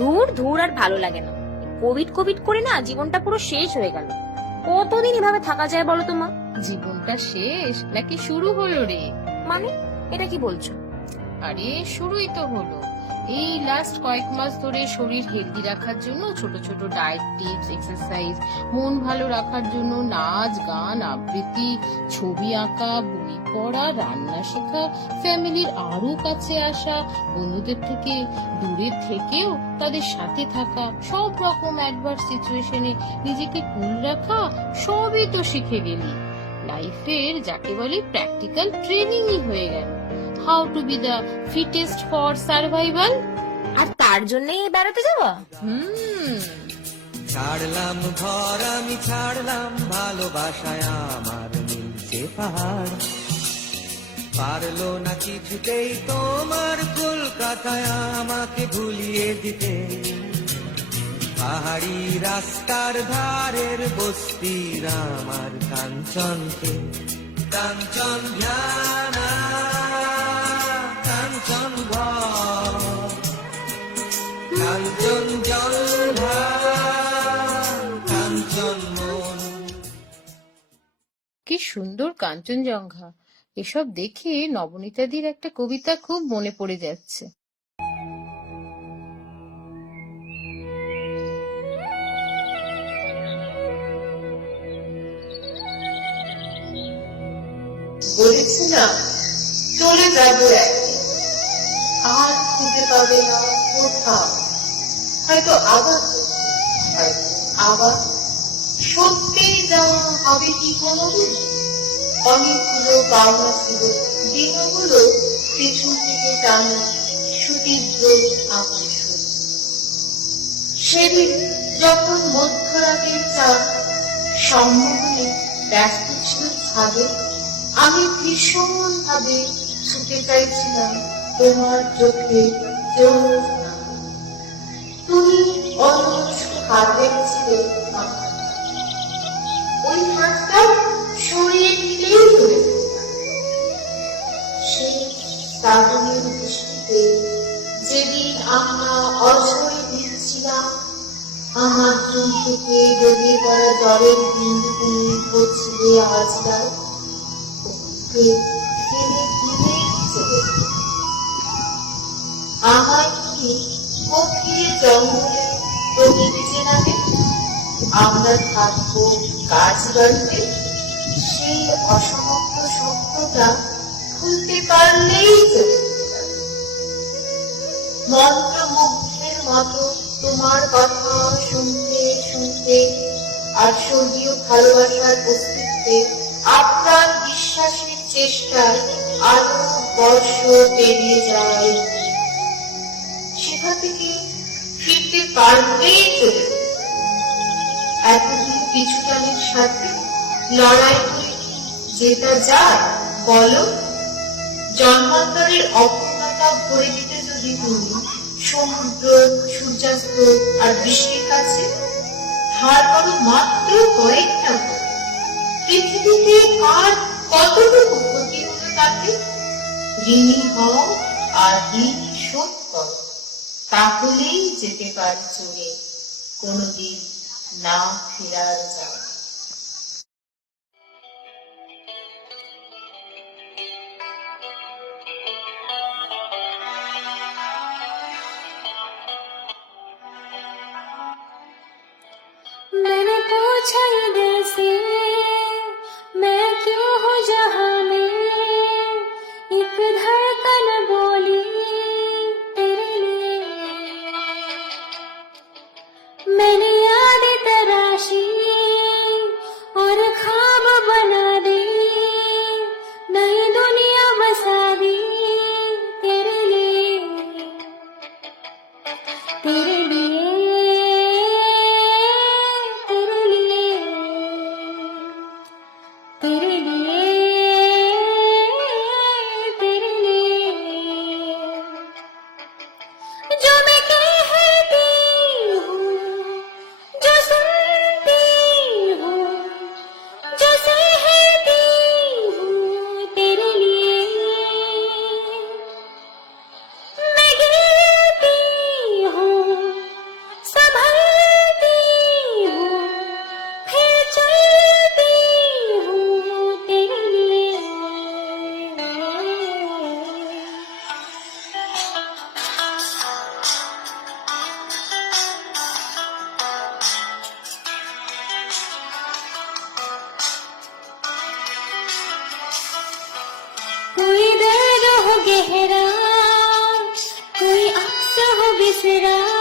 ধুর ধুর আর ভালো লাগে না। কোভিড কোভিড করে না জীবনটা পুরো শেষ হয়ে গেল। কতদিন এভাবে থাকা যায় বলো তো মা? জীবনটা শেষ? নাকি শুরু হলো রে? মানে? এটা কি বলছো? আরে শুরুই তো হলো। এই লাস্ট কয়েক মাস ধরে শরীর হেলদি রাখার জন্য, ছোট ছোট ডায়েট টিপস এক্সারসাইজ মন ভালো রাখার জন্য নাচ, গান, আবৃত্তি, ছবি আঁকা, বই পড়া, রান্না শেখা ফ্যামিলির আরও কাছে আসা, বন্ধুদের থেকে দূরে থেকেও তাদের সাথে থাকা, সব রকম অ্যাডভার্স সিচুয়েশনে নিজেকে কুল রাখা, সবই তো শিখে গেলি। লাইফের যাকে বলে প্র্যাকটিক্যাল ট্রেনিংই হয়ে গেল। How to be the fittest for survival আর তার জন্যই বেড়াতে যাওয়া হুম। ছাড়লাম ঘর আমি ছাড়লাম ভালোবাসায় আমার নীলছে পাহাড়। পারল না কিছুতেই তোমার কলকাতায় আমাকে ভুলিয়ে দিতে। পাহাড়ি রাস্তার ধারের বস্তির আমার কাঞ্চনকে। কাঞ্চন ধ্যানা কি সুন্দর কাঞ্চনজঙ্ঘা। এসব দেখে নবনীতাদির একটা কবিতা খুব মনে পড়ে যাচ্ছে। বলেছিলাম, চলে যাব একদিন আর খুঁজে পাবে না কোথাও হয়তো আবার আবার সত্যি যাওয়া হবে কি কোনোদিন অনেকগুলো পাওনা ছিল, দিনগুলো পেছন থেকে টানা সুতীব্র সুর। সেদিন যখন মধ্যরাতের চাঁদ সম্মোহনে ব্যস্ত ছিল ছাদে আমি ভীষণ ভাবে ছুটে চাইছিলাম তোমার চোখে জ্যোৎস্না। তুমি অলস হাত। ওই হাতটা সরিয়ে যেদিন আমরা অঝরে ভিজছিলাম আমার চুল থেকে গড়িয়ে পড়া জলের পড়ছিলে আজকাল কি আমরা পারলেই মন্ত্রমুগ্ধের মতো তোমার কথা শুনতে শুনতে আর স্বর্গীয় ভালোবাসার অস্তিত্বে আপনার বিশ্বাসের চেষ্টায় আরও বর্ষ পেরিয়ে যায়। সেখান থেকে ফিরতে পারবেই যেত। এতদিন পিছুটানের সাথে লড়াই করে যেটা যায় বলো জন্মান্তরের অপূর্ণতা ভরে দিতে যদি তুমি সমুদ্র, সূর্যাস্ত আর বৃষ্টির কাছে ধার করো মাত্র কয়েকটা পৃথিবীতে আর কতটুকু ক্ষতি হলো তাতে ঋণী হও আর ঋণ শোধ করো তাহলেই যেতে পারি চলে কোনোদিন না ফেরার যায় শেরা